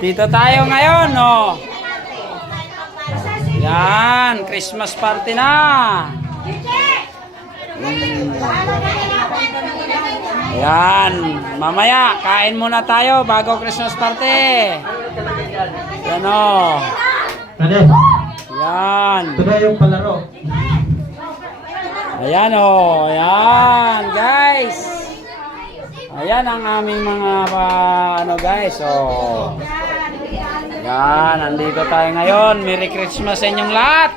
Dito tayo ngayon, oh. Yan, Christmas party na. Yan, mamaya kain muna tayo bago Christmas party. Yan, oh. Yan. Ito na yung palaro. Ayan, oh. Ayan, guys. Ayan ang aming mga ano, guys, oh. Yan, nandito tayo ngayon. Merry Christmas sa inyong lahat.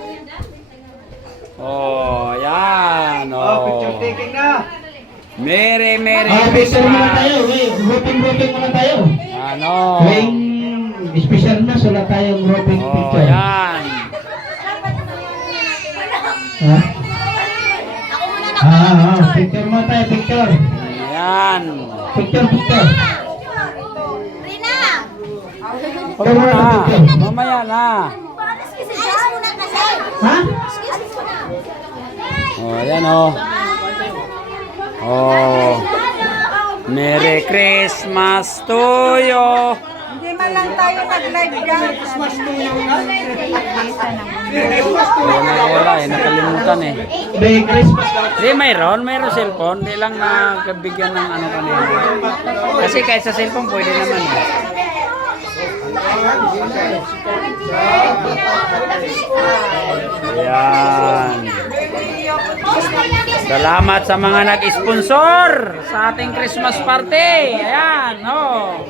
Oh, yan, oh. Picture taking na. Merry Picture muna tayo. Christmas. Grouping muna tayo. Ano? Tuwing special na, sulat tayong grouping Oh, picture. yan. Ha? Picture muna tayo, picture. Ayan. Picture. Huwag mo na. Mamaya na. Ha? Oh, ayan, oh. Oh. Merry Christmas to you. Hindi man lang tayo nag-live dyan. Christmas to you. Wala eh, nakalimutan eh. Merry Christmas. Di, mayroon cellphone. Di lang nakabigyan ng ano kanina. Kasi kahit sa cellphone pwede naman eh. Ayan. Salamat sa mga nag-sponsor sa ating Christmas party. Ayan, oh.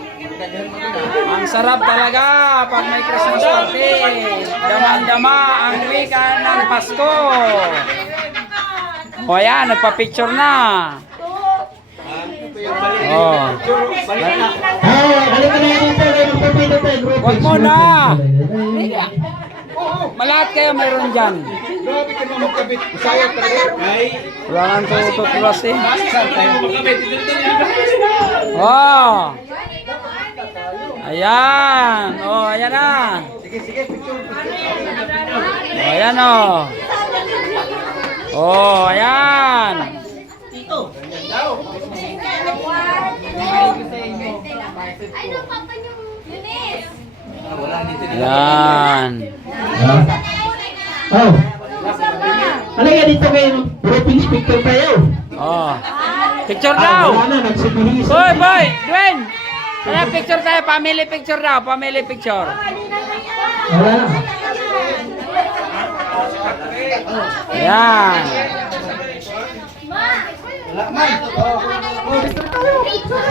Ang sarap talaga pag may Christmas party. Damang-dama ang wika ng Pasko. O ayan, nagpa-picture na. Oh. Halika na yan dito. Huwag mo na. Malahat kayo mayroon dyan. Grabe ka naman magkabit. Sayang talaga. Wala nang tututlas eh. Oh. Ayan. Oh, ayan na. Oh, ayan oh. Oh, ayan. Ayan. Oh. Halika dito kayo. Grouping picture tayo. Oh. Picture daw. Wala na, nagsibihis. Boy, boy, Dwayne. Kaya picture tayo, family picture daw, family picture. Wala na. Ayan.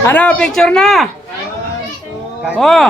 Ano, picture na? Oh.